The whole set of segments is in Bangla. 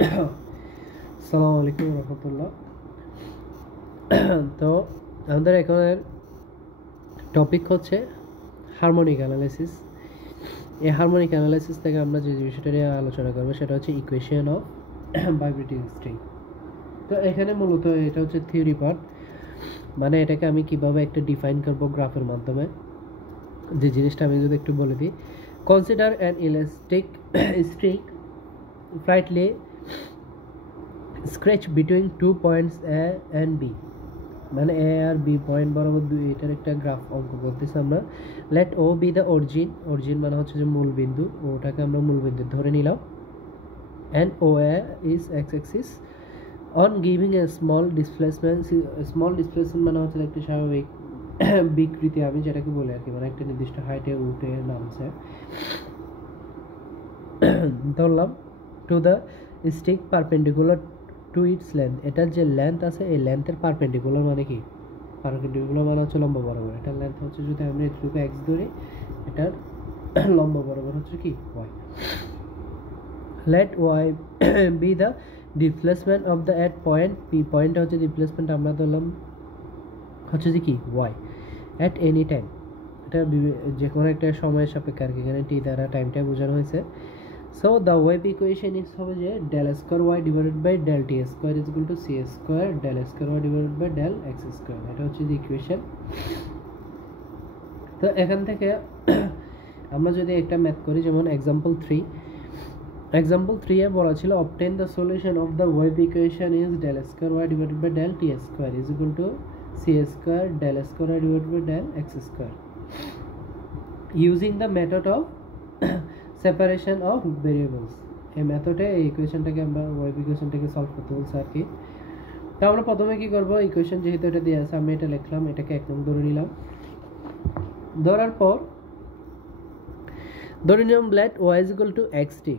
আসসালামু আলাইকুম রহমতুল্লাহ। তো আমাদের এখানের টপিক হচ্ছে হারমোনিক অ্যানালাইসিস। এই হারমোনিক অ্যানালাইসিস থেকে আমরা যে বিষয়টা নিয়ে আলোচনা করবো সেটা হচ্ছে ইকুয়েশন অফ ভাইব্রেটিং স্ট্রিং। তো এখানে মূলত এটা হচ্ছে থিওরি পার্ট, মানে এটাকে আমি কিভাবে একটা ডিফাইন করবো গ্রাফের মাধ্যমে। যে জিনিসটা আমি যদি একটু বলে দিই, consider an elastic string slightly stretched between 2 points A and B, মানে এ আর বি পয়েন্ট বরাবর এটার একটা গ্রাফ অঙ্ক করতেছি আমরা। Let O be the origin মানে হচ্ছে যে মূল বিন্দু, ওটাকে আমরা মূল বিন্দু ধরে নিলাম। And O A is X axis on giving a small displacement মানে হচ্ছে একটা স্বাভাবিক বিকৃতি, আমি যেটাকে বলি আর কি, মানে একটা নির্দিষ্ট হাইটে উঠে নামছে ধরলাম। To the stick perpendicular to its length, এটার যে লেন্থ আছে এই লেন্থের পারপেন্ডিকুলার মানে কি, পারপেন্ডিকুলার মানে হচ্ছে লম্বা বরাবর। এটার লেন্থ হচ্ছে যদি আমরা এটুকু এক্স ধরি, এটার লম্বা বরাবর হচ্ছে কি Y. Let Y be the displacement of the at point P, পয়েন্টটা হচ্ছে ডিসপ্লেসমেন্ট আমরা ধরলাম হচ্ছে যে কি ওয়াই অ্যাট এনি টাইম, এটা যে কোনো একটা সময়ের সাপেক্ষে আর কি, এখানে টি দ্বারা টাইমটা বোঝানো হয়েছে। So the wave equation is হবে যে del square Y divided by del T square is equal to C square del square Y divided by del X square, এটা হচ্ছে যে ইকুয়েশন। তো এখান থেকে আমরা যদি একটা ম্যাথ করি, যেমন এক্সাম্পল 3 এ বলা ছিল obtain the solution of the wave equation is del square Y divided by del T square is equal to C square del square Y divided by del X square using the method of separation of variables. এই মেথডে এই ইকুয়েশনটাকে আমরা ওয়েভ ইকুয়েশনটাকে সলভ করতে বলছি আর কি। তো আমরা প্রথমে কি করব, ইকুয়েশন যেহেতু এটা দিয়ে আছে আমি এটা লিখলাম, এটাকে এক নং ধরে নিলাম। ধরার পর ধরে নিলাম let Y is equal to X T,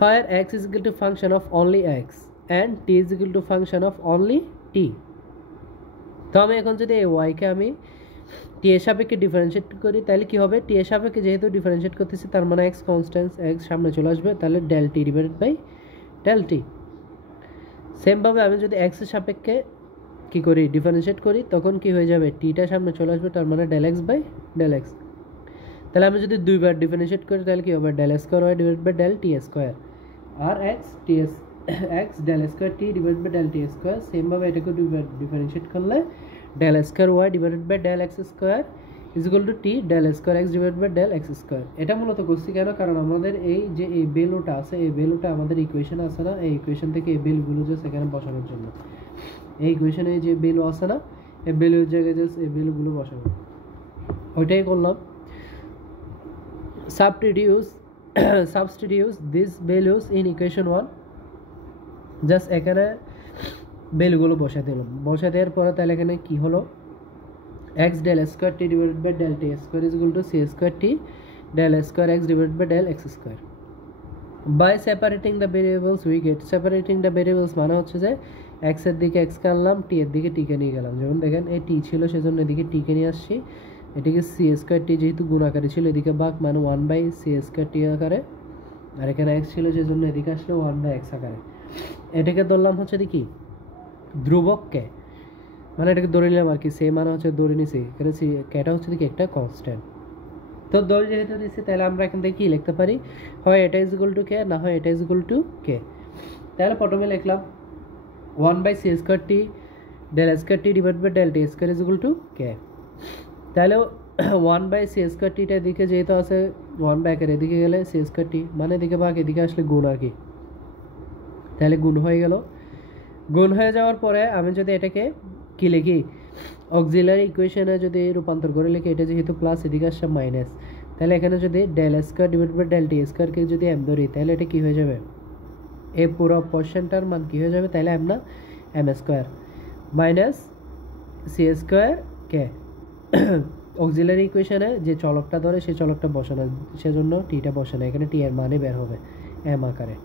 where X is equal to function of only X and T is equal to function of only T. তো আমি এখন যদি এই ওয়াইকে আমি টি এর সাপেক্ষে ডিফারেন্সিয়েট করি, তাহলে কি হবে, টি এর সাপেক্ষে যেহেতু ডিফারেন্সিয়েট করতেছি তার মানে এক্স কনস্ট্যান্ট, এক্স সামনে চলে আসবে, তাহলে del T divided by del T. সেমভাবে আমি যদি এক্স এর সাপেক্ষে কী করি ডিফারেন্সিয়েট করি, তখন কি হয়ে যাবে, টিটা সামনে চলে আসবে, তার মানে del X by del X. তাহলে আমি যদি দুইবার ডিফারেন্সিয়েট করি তাহলে কি হবে, del square Y divide by del T square আর X T X del square T divide by del T square. সেমভাবে এটাকে দুইবার ডিফারেন্সিয়েট করলে del square Y divided by del X square is equal to T del square X divide by del X square. এটা মূলত করছি কেন, কারণ আমাদের এই যে এই ভ্যালুটা আছে, এই ভ্যালুটা আমাদের ইকুয়েশন আছে না, এই ইকুয়েশন থেকে এই ভ্যালুগুলো জাস্ট এখানে বসানোর জন্য, এই ইকুয়েশনে যে ভ্যালু আছে না, এই ভ্যালুর জায়গায় জাস্ট এই ভ্যালুগুলো বসাবো, ওইটাই করলাম। substitute these values in equation 1, just এখানে ভ্যালুগুলো বসা দিলাম। বসা দেওয়ার পরে তাহলে এখানে কি হলো, X del square T divided by del T square is equal to C square T del square X divided by del X square. By separating the variables we get, separating the variables মানে হচ্ছে যে এক্সের দিকে এক্সকে আনলাম, টি এর দিকে টিকে নিয়ে গেলাম। যেমন দেখেন এই টি ছিল সেজন্য এদিকে টিকে নিয়ে আসছি, এটিকে সি স্কোয়ার টি যেহেতু গুণ আকারে ছিল এদিকে বাঘ মানে 1/c স্কোয়ার টি আকারে, আর এখানে এক্স ছিল সেজন্য এদিকে আসলে 1/x আকারে। এটাকে ধরলাম হচ্ছে কি ধ্রুবককে, মানে এটাকে ধরে নিলাম আর কি, সে মানে হচ্ছে ধরে নিছি, এখানে কেটা হচ্ছে কি একটা কনস্ট্যান্ট। তো ধরে যেহেতু দিচ্ছি তাহলে আমরা এখান থেকে কি লিখতে পারি, হয় এটা ইজ ইকুয়াল টু কে, না হয় এটা ইজ ইকুয়াল টু কে। তাহলে প্রথমে লিখলাম 1/c square T del square T divide by del T square is equal to K. তাহলে 1/c স্কোয়ার টিটা এদিকে যেহেতু আছে 1/এর এদিকে গেলে সি স্কোয়ার টি, মানে এদিকে ভাগ এদিকে আসলে গুণ আর কি, তাহলে গুণ হয়ে গেল। গুণ হয়ে যাওয়ার পরে আমি যদি এটাকে কি লিখি, অক্সিলারি ইকুয়েশনে যদি রূপান্তর করে লিখি, এটা যেহেতু প্লাস এদিকে আসছে মাইনাস, তাহলে এখানে যদি del square divide by del T স্কোয়ারকে যদি এম ধরি, তাহলে এটা কী হয়ে যাবে, এই পুরো পোর্শনটার মান কী হয়ে যাবে, তাহলে এম না M square minus C square K. Auxiliary ইকুয়েশনে যে চলকটা ধরে সেই চলকটা বসানো, সেজন্য টিটা বসানো, এখানে টি এর মানে বের হবে এম আকারে,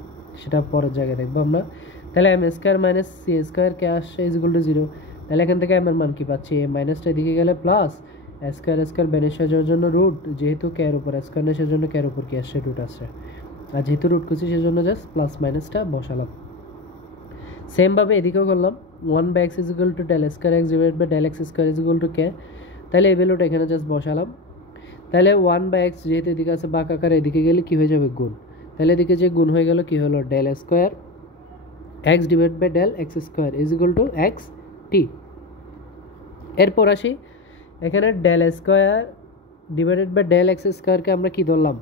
সেটা পরের জায়গায় দেখবো আমরা। তাহলে M square minus C square K আসছে ইজ ইকুয়াল টু 0, তাহলে এখান থেকে এম এর মান কি পাচ্ছি, এ মাইনাসটা এদিকে গেলে প্লাস স্কোয়ার স্কোয়ার বেনিশ হয়ে যাওয়ার জন্য রুট, যেহেতু কে এর উপর স্কোয়ার নেই সেজন্য কে এর উপর কি আসছে রুট আসছে, আর যেহেতু রুট করছি সেজন্য জাস্ট প্লাস মাইনাসটা বসালাম। সেমভাবে এদিকেও করলাম, 1/x is equal to del square X divide by del X square is equal to K. তাহলে এই ভ্যালুটা এখানে জাস্ট বসালাম। তাহলে 1/x যেহেতু এদিকে আছে বাঁক আকারে, এদিকে গেলে কী হয়ে যাবে গুণ। তাহলে এদিকে যে গুণ হয়ে গেল কী হলো, del square X divide by del X square is equal to X T. এরপর আসি এখানে del square divided by del X স্কোয়ারকে আমরা কী ধরলাম,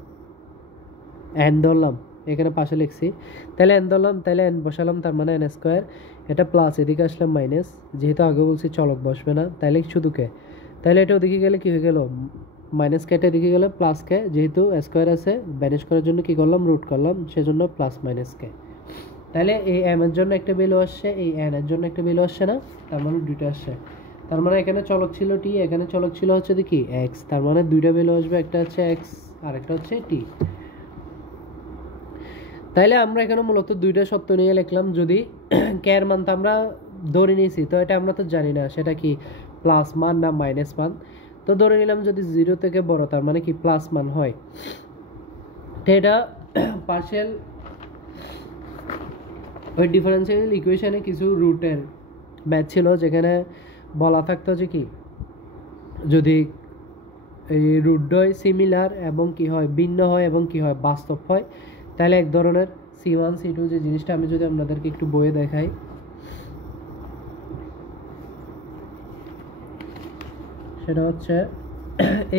এন ধরলাম, এখানে পাশে লিখছি। তাহলে এন ধরলাম, তাহলে এন বসালাম, তার মানে এন স্কোয়ার, এটা প্লাস, এদিকে আসলাম মাইনাস, যেহেতু আগে বলছি চলক বসবে না, তাহলে শুধু কে। তাহলে এটা ওদিকে গেলে কী হয়ে গেল, মাইনাস কেটে এদিকে গেলে প্লাস কে, যেহেতু স্কোয়ার আছে ব্যানিশ করার জন্য কী করলাম, রুট করলাম, সেজন্য প্লাস মাইনাস কে। তাহলে এই এম এর জন্য একটা ভ্যালু আসছে, এই এন এর জন্য একটা ভ্যালু আসছে না, তার মানে দুইটা আসছে। তার মানে এখানে চলক ছিল টি, এখানে চলক ছিল হচ্ছে কি এক্স, তার মানে দুইটা ভ্যালু আসবে, একটা হচ্ছে এক্স আর একটা হচ্ছে টি। তাইলে আমরা এখানে মূলত দুইটা সত্য নিয়ে লিখলাম। যদি কে এর মান তো আমরা ধরে নিয়েছি, তো এটা আমরা তো জানি না সেটা কি প্লাস মান না মাইনাস মান, তো ধরে নিলাম যদি 0 থেকে বড় তার মানে কি প্লাস মান হয়। তো এটা পার্শিয়াল ওই ডিফারেন্সিয়াল ইকুয়েশনে কিছু রুটের ম্যাথ ছিল, যেখানে বলা থাকতো যে কি যদি এই রুটদ্বয় সিমিলার এবং কি হয় ভিন্ন হয় এবং কি হয় বাস্তব হয়, তাহলে এক ধরনের C1 C2 যে জিনিসটা আমি যদি আপনাদেরকে একটু বইয়ে দেখাই, সেটা হচ্ছে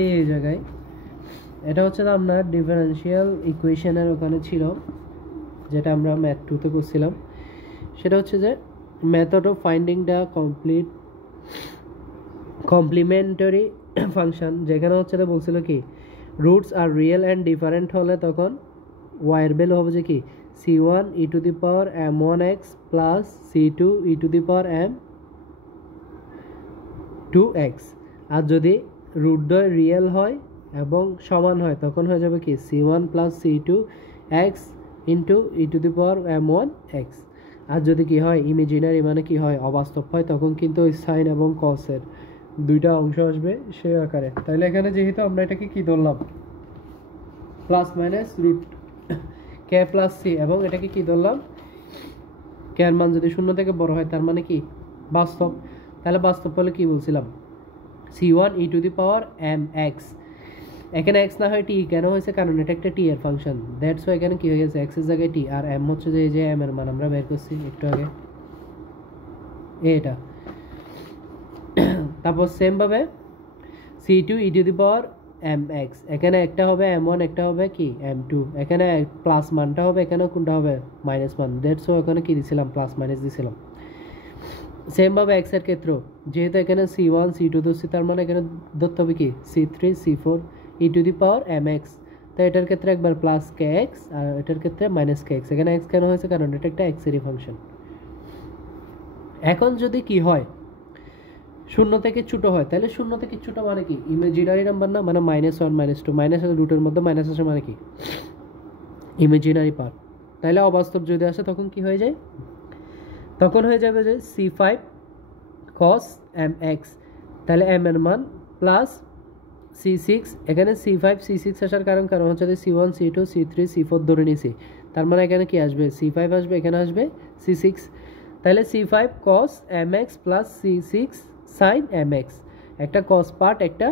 এই জায়গায়, এটা হচ্ছে আপনার ডিফারেন্সিয়াল ইকুয়েশনের ওখানে ছিল, যেটা আমরা ম্যাথ 2-তে করছিলাম। সেটা হচ্ছে যে method of finding the complementary function, যেখানে হচ্ছে বলছিল কি রুটস আর রিয়েল অ্যান্ড ডিফারেন্ট হলে তখন ওয়াইয়ের ভ্যালু হবে যে কি C1 e to the power m1x plus C2 e to the power m2x, আর যদি রুটদ্বয় রিয়েল হয় এবং সমান হয় তখন হয়ে যাবে কি C1 plus C2x into e to the power m1x। আর যদি কি হয় ইমেজিনারি মানে কি হয় অবাস্তব হয়, তখন কিন্তু ওই সাইন এবং কসের দুইটা অংশ আসবে সেই আকারে। তাহলে এখানে যেহেতু আমরা এটাকে কি ধরলাম plus minus root k plus C, এবং এটাকে কি ধরলাম কে এর মান যদি 0 থেকে বড় হয় তার মানে কি বাস্তব। তাহলে বাস্তব হলে কি বলছিলাম C1 e to the power mx, এখানে x না হয় t, কেন হয়েছে কারণ এটা একটা t এর ফাংশন, দ্যাটস ওয়াই এখানে কি হয়ে গেছে x এর জায়গায় t, আর m হচ্ছে যে এই যে m এর মান আমরা বের করছি একটু আগে এটা। তারপর সেম ভাবে C2 e to the power mx, এখানে একটা হবে m1 একটা হবে কি m2, এখানে প্লাস মানটা হবে, এখানে কোনটা হবে মাইনাস মান, দ্যাটস ওয়াই এখানে কি দিছিলাম প্লাস মাইনাস দিছিলাম। সেম ভাবে x এর ক্ষেত্রে যেহেতু এখানে C1 C2 ধরছি, তার মানে এখানে ধরতে হবে কি C3 C4 e to the power mx, তো এটার ক্ষেত্রে একবার প্লাস kx আর এটার ক্ষেত্রে মাইনাস kx। এখানে x কেন হয়েছে কারণ এটা একটা x এরই ফাংশন। এখন যদি কি হয় 0 থেকে ছোট হয়, তাহলে 0 থেকে ছোট মানে কি ইমেজিনারি নাম্বার না, মানে -1 -2 মাইনাস রুটের মধ্যে মাইনাস আসে মানে কি ইমেজিনারি পার্ট। তাহলে অবাস্তব যদি আসে তখন কি হয়ে যায়, তখন হয়ে যাবে যে C5 cos mx, তাহলে m এর মান প্লাস C6, এখানে C5 C6 আসার কারণ হচ্ছে যে C1 C2 C3 C4 ধরে নিয়েছি, তার মানে এখানে কি আসবে C5 আসবে, এখানে আসবে C6, তাহলে C5 cos mx plus C6 sin mx, একটা cos পার্ট একটা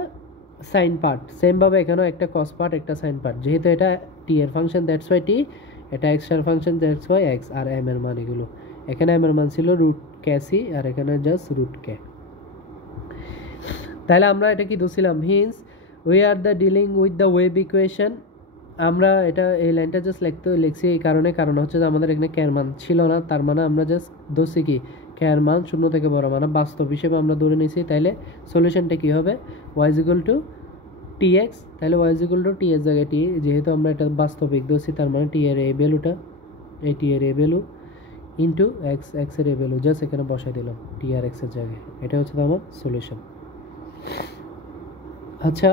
সাইন পার্ট, সেমভাবে এখানেও একটা cos পার্ট একটা সাইন পার্ট, যেহেতু এটা t এর ফাংশন দ্যাটস ওয়াই t, এটা x এর ফাংশন দ্যাটস ওয়াই x, আর m এর মান এগুলো, এখানে m এর মান ছিল রুট কে সি আর এখানে জাস্ট রুট কে। তাহলে আমরা এটা কি ধরছিলাম, hence we are the dealing with the wave equation, আমরা এটা এই লাইনটা জাস্ট লিখছি এই কারণ হচ্ছে যে আমাদের এখানে কে এর মান ছিল না, তার মানে আমরা জাস্ট ধরছি কি কে এর মান 0 থেকে বড়, মানে বাস্তব হিসেবে আমরা ধরে নিয়েছি। তাইলে সলিউশনটা কি হবে y is equal to tx, তাহলে y is equal to t এর জায়গায় t, যেহেতু আমরা এটা বাস্তবিক ধরছি তার মানে t এর এই ভ্যালুটা, এই t এর এই ভ্যালু ইন্টু x এর এই ভ্যালু জাস্ট এখানে বসাই দিলাম t আর x এর জায়গায়, এটা হচ্ছে আমার সলিউশন। আচ্ছা,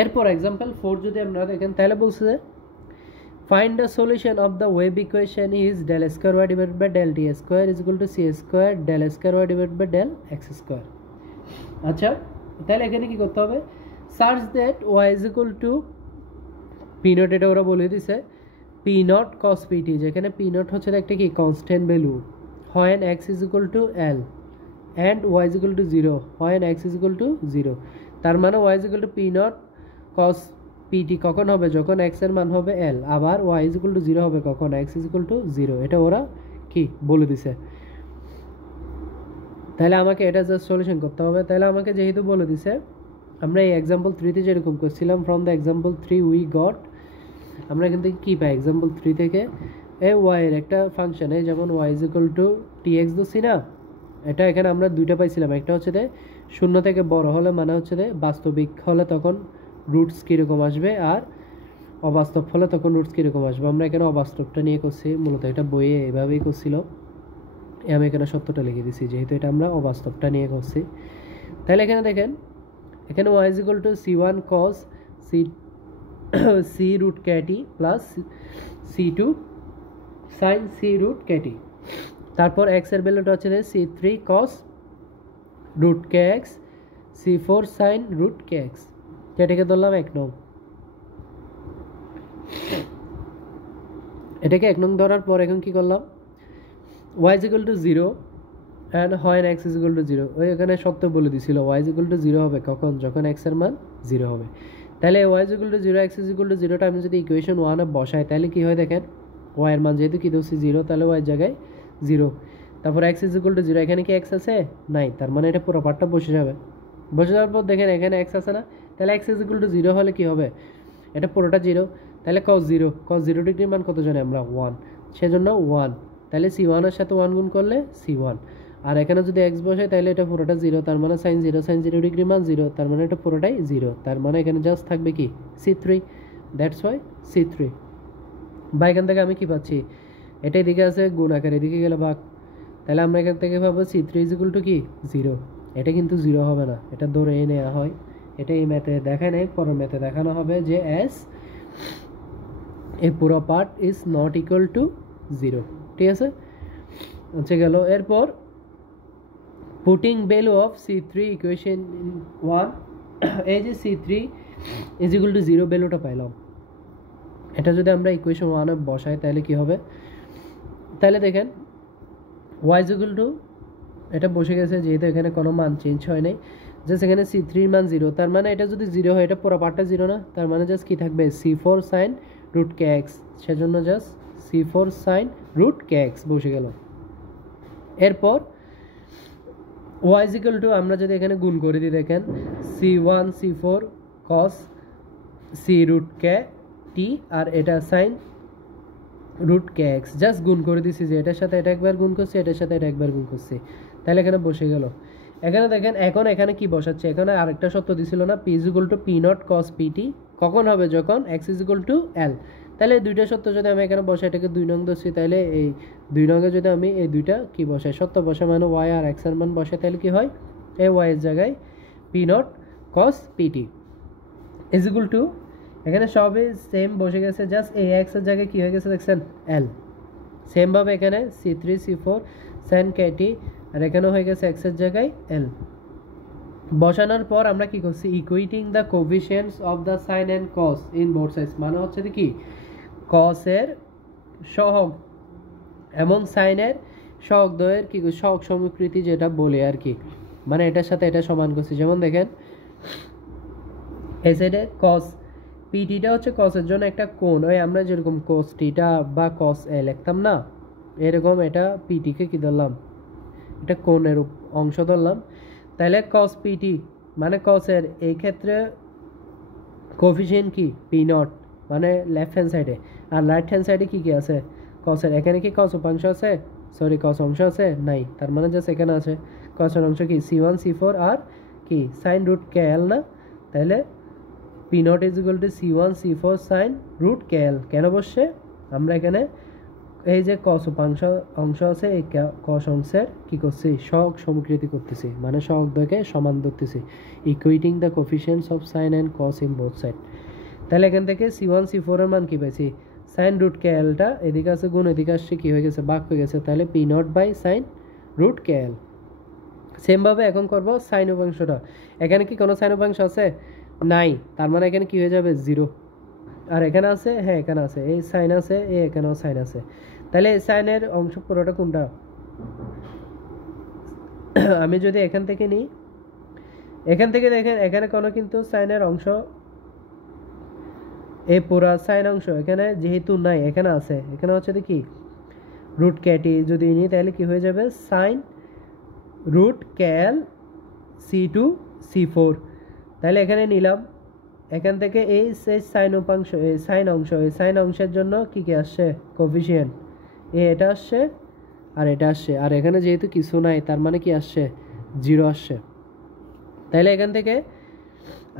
এরপর এক্সাম্পল 4 যদি আমরা দেখেন, তাহলে বলছে যে find the solution of the wave equation is del square Y divided by del T square is equal to C square del square Y divided by del X square. আচ্ছা, তাহলে এখানে কি করতে হবে, সার্চ that Y is equal to P naught, এটা ওরা বলে দিছে পি নট কস পিটি, যেখানে পি নট হচ্ছে একটা কি constant value, when x is equal to l and y is equal to 0 when x is equal to 0, তার মানে y is equal to p not cos pt কখন হবে, যখন x এর মান হবে l, আবার y is equal to 0 হবে কখন, x is equal to 0। এটা ওরা কি বলে দিছে। তাহলে আমাকে এটা জাস্ট সলিউশন করতে হবে। তাহলে আমাকে যেহেতু বলে দিছে, আমরা এই এক্সাম্পল 3 তে যেরকম করছিলাম, from the example 3 we got, আমরা কিন্তু কি পাই এক্সাম্পল 3 থেকে এ ওয়াই এর একটা ফাংশনে, যেমন Y is equal to T X ধরছি না, এটা এখানে আমরা দুইটা পাইছিলাম। একটা হচ্ছে যে শূন্য থেকে বড় হলে মানে হচ্ছে যে বাস্তবিক হলে তখন রুটস কীরকম আসবে, আর অবাস্তব হলে তখন রুটস কীরকম আসবে। আমরা এখানে অবাস্তবটা নিয়ে করছি, মূলত এটা বইয়ে এভাবেই করছিল, আমি এখানে সত্যটা লিখে দিছি যেহেতু এটা আমরা অবাস্তবটা নিয়ে করছি। তাহলে এখানে দেখেন, এখানে Y is equal to C one cos C root K T plus C two sine C root K T, তারপর এক্স এর ভ্যালুটা হচ্ছে C three cos root K X C four sine root K X, এটাকে ধরলাম 1 নং। এটাকে 1 নং ধরার পর এখন কি করলাম, y is equal to 0 and when x is equal to 0, ওই এখানে সত্য বলে দিছিল y is equal to 0 হবে কখন, যখন x এর মান 0 হবে। তাহলে y is equal to 0 x is equal to 0 টা আমি যদি ইকুয়েশন 1 এ বসাই, তাহলে কি হয় দেখেন, y এর মান যেহেতু কি ধরছি 0, তাহলে y এর জায়গায় 0, তারপর x is equal to 0, এখানে কি x আছে নাই, তার মানে এটা পুরো পার্টটা বসে যাবে। বসে যাওয়ার পর দেখেন এখানে x আছে না, তাহলে x is equal to 0 হলে কি হবে, এটা পুরোটা 0, তাহলে cos 0 ডিগ্রির মান কত জানি আমরা 1, সেজন্য 1, তাহলে c1 এর সাথে 1 গুণ করলে c1, আর এখানে যদি x বসাই তাহলে এটা পুরোটা 0, তার মানে sin 0 ডিগ্রি মান 0, তার মানে এটা পুরোটাই 0, তার মানে এখানে জাস্ট থাকবে কি c3, দ্যাটস ওয়াই c3। বা এখান থেকে আমি কি পাচ্ছি, এটা এদিকে আছে গুণ আকার, এদিকে গেলে ভাগ, তাহলে আমরা এখান থেকে পাবো c3 ইজ ইকুয়াল টু কি 0, এটা কিন্তু 0 হবে না, এটা ধরে নেওয়া হয়, এটা এই ম্যাথে দেখায় নাই, পরের ম্যাথে দেখানো হবে যে s এই পুরো part is not equal to 0, ঠিক আছে, হচ্ছে গেল। এরপর putting value of c3 equation 1, এই যে c3 ইজ ইকুয়াল টু 0 ভ্যালুটা পাইলাম, এটা যদি আমরা ইকুয়েশন 1 এ বসাই তাহলে কি হবে, তাহলে দেখেন y ইজ ইকুয়াল টু, এটা বসে গেছে যেহেতু এখানে কোনো মান চেঞ্জ হয় নাই, জাস্ট এখানে c3 এর মান 0, তার মানে এটা যদি 0 হয় এটা পুরো পার্টটা 0 না, তার মানে জাস্ট কি থাকবে c4 sin root K x, সেজন্য just c4 sin root K x বসে গেল। এরপর y is equal to, আমরা যদি এখানে গুণ করে দিই দেখেন c1 c4 cos c root K T, আর এটা sin root K X, just গুণ করে দিছি, যে এটার সাথে এটা একবার গুণ করছি, এটার সাথে এটা একবার গুণ করছি, তাহলে এখানে বসে গেল। এখানে দেখেন এখন এখানে কি বসাচ্ছে, এখানে আরেকটা সত্য দিছিল না, p is equal to p not cos pt কখন হবে, যখন x is equal to l, তাহলে এই দুইটা সত্য যদি আমি এখানে বসাই, এটাকে 2 নং ধরছি, তাহলে এই 2 নঙে যদি আমি এই দুইটা কি বসাই, সত্য বসাই মানে y আর x এর মান বসাই, তাহলে কি হয়, এই y এর জায়গায় p not cos pt is equal to, এখানে সবই সেম বসে গেছে, জাস্ট এই x এর জায়গায় কি হয়ে গেছে দেখছেন l, সেম ভাবে এখানে c3 c4 sin kt, আর এখানেও হয়ে গেছে x এর জায়গায় l। বসানোর পর আমরা কি করছি, equating the coefficients of the sine and cos in both sides, মানে হচ্ছে কি কস এর সহগ এবং সাইনের সহগ দ্বয়ের কি সহগ সমীকৃতি যেটা বলে আর কি, মানে এটার সাথে এটা সমান করছি। যেমন দেখেন এই সাইডে কস পিটিটা হচ্ছে কসের জন্য একটা কোণ, ওই আমরা যেরকম কস টিটা বা কস এ লিখতাম না, এরকম এটা পিটিকে কি ধরলাম, এটা কোণের অংশ ধরলাম, তাহলে cos pt মানে cos-এর এই ক্ষেত্রে কোএফিসিয়েন্ট কি পি নট, মানে লেফট হ্যান্ড সাইডে, আর রাইট হ্যান্ড সাইডে কি কি আছে cos-এর, এখানে কি cos উপাংশ আছে, সরি cos অংশ আছে নাই, তার মানে জাস্ট এখানে আছে cos-এর অংশ কি c1 c4 আর কি sin রুট kl না, তাহলে p naught is equal to c1 c4 sin root kl, কেন বসছে, আমরা এখানে এই যে cos উপাংশ অংশ আছে, এই cos অংশের কি করছি সহগ সমীকৃতি করতেছি, মানে সহগ দ্বয়কে সমান ধরতেছি, equating the coefficients of sin and cos in both side. তাহলে এখান থেকে c1 c4 এর মান কি পাইছি, sin রুট kl টা এদিকে আছে গুণ, এদিকে আসছে কি হয়ে গেছে ভাগ হয়ে গেছে, তাহলে p naught by sin root kl। Same ভাবে এখন করব sin উপাংশটা, এখানে কি কোনো sin উপাংশ আছে নাই, তার মানে এখানে কি হয়ে যাবে 0, আর এখানে আছে, হ্যাঁ এখানে আছে, এই সাইন আছে, এই এখানেও সাইন আছে। তাহলে এই সাইনের অংশ পুরোটা কোনটা? আমি যদি এখান থেকে নিই, এখান থেকে দেখেন এখানে কোনো কিন্তু সাইনের অংশ, এই পুরা সাইন অংশ এখানে যেহেতু নাই, এখানে আছে, এখানে হচ্ছে কি রুট ক্যাটি যদি নিই তাহলে কি হয়ে যাবে, সাইন রুট ক্যাল C2 C4। তাহলে এখানে নিলাম, এখান থেকে এই সাইন উপাংশ, এই সাইন অংশ, এই সাইন অংশের জন্য কি কি আসছে, কোফিশিয়েন্ট এটা আসছে আর এটা আসছে, আর এখানে যেহেতু কিছু নাই তার মানে কি আসছে, 0 আসছে। তাহলে এখান থেকে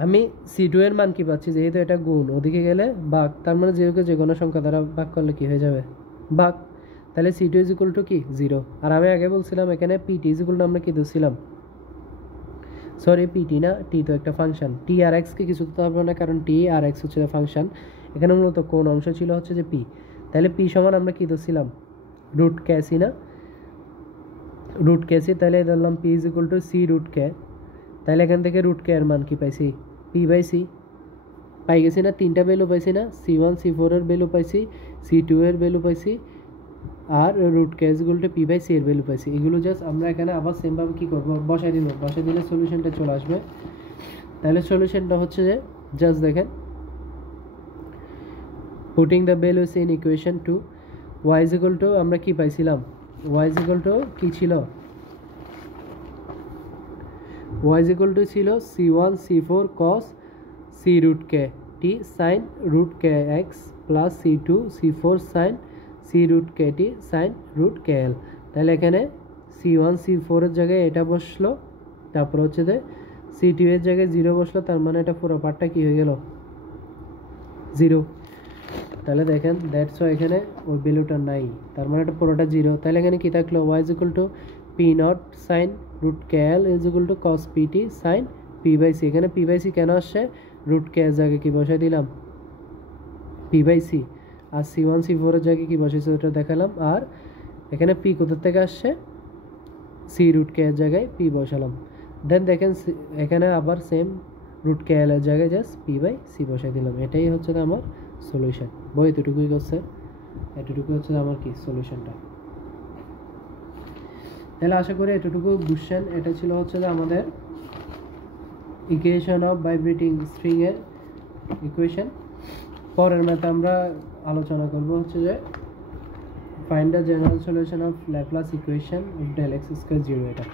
আমি C2 এর মান কি পাচ্ছি, যেহেতু এটা গুণ, ওদিকে গেলে ভাগ, তার মানে যেহেতু যে কোনো সংখ্যা দ্বারা ভাগ করলে কি হয়ে যাবে, ভাগ। তাহলে C2 ইজ ইকুয়াল টু কি 0। আর আমি আগে বলছিলাম এখানে PT ইজ ইকুয়াল টু আমরা কি দিচ্ছিলাম, সরি PT না, টি তো একটা ফাংশন, টি আর এক্স কে কিছু দিতে হবে না, কারণ টি আর এক্স হচ্ছে ফাংশন। এখানে মূলত কোন অংশ ছিল হচ্ছে যে পি। তাহলে পি সমান আমরা কি দিচ্ছিলাম, রুট কে সি না, রুট কে সি। তাহলে ধরলাম P is equal to C root K. তাহলে এখান থেকে রুট কে এর মান কি পাইছি, পি বাই সি পাই গেছি না, তিনটা ভ্যালু পাইছি না, C1 C4 এর ভ্যালু পাইছি, C2 এর ভ্যালু পাইছি, আর root K is equal to P by C এর ভ্যালু পাইছি। এগুলো জাস্ট আমরা এখানে আবার সেমভাবে কী করবো, বসাই দিব, বসাই দিলে সলিউশনটা চলে আসবে। তাহলে সলিউশনটা হচ্ছে যে জাস্ট দেখেন, putting the values in equation 2, y is equal two আমরা কি পাইছিলাম, y ইজ ইকুয়াল টু কী ছিল, y ইজ ইকুয়াল টু ছিল C1 C4 cos C root k t sin root k x plus C2 C4 sin C root k t sin root k l। তাহলে এখানে C1 C4 এর জায়গায় এটা বসলো, তারপর হচ্ছে যে C2 এর জায়গায় 0 বসলো, তার মানে এটা পুরো পার্টটা কি হয়ে গেল, 0। তাহলে দেখেন দ্যাটস ওয়াই এখানে ওই ভ্যালুটা নাই, তার মানে এটা পুরোটা 0। তাহলে এখানে কি থাকলো, y is equal to P naught sine root K L is equal to cos PT sine P by C. এখানে পি বাই সি কেন আসছে, রুট কে এর জায়গায় কি বসাই দিলাম, P by C, R C1 C4 এর জায়গায় কি বসেছে ওটা দেখালাম। আর এখানে পি কোথা থেকে আসছে, সি রুট কে এর জায়গায় পি বসালাম। দেন দেখেন এখানে আবার সেম রুট কে এল এর জায়গায় জাস্ট পি বাই সি বসাই দিলাম। এটাই হচ্ছে আমার সলিউশন। বই এতটুকুই করছে, এতটুকু হচ্ছে আমার কি সলিউশনটা। তাহলে আশা করি এতটুকু বুঝছেন। এটা ছিল হচ্ছে যে আমাদের ইকুয়েশন অফ ভাইব্রেটিং স্ট্রিং এর ইকুয়েশন। পরের ম্যাথে আমরা আলোচনা করব হচ্ছে যে find the general solution of Laplace equation of del X square 0 এটা।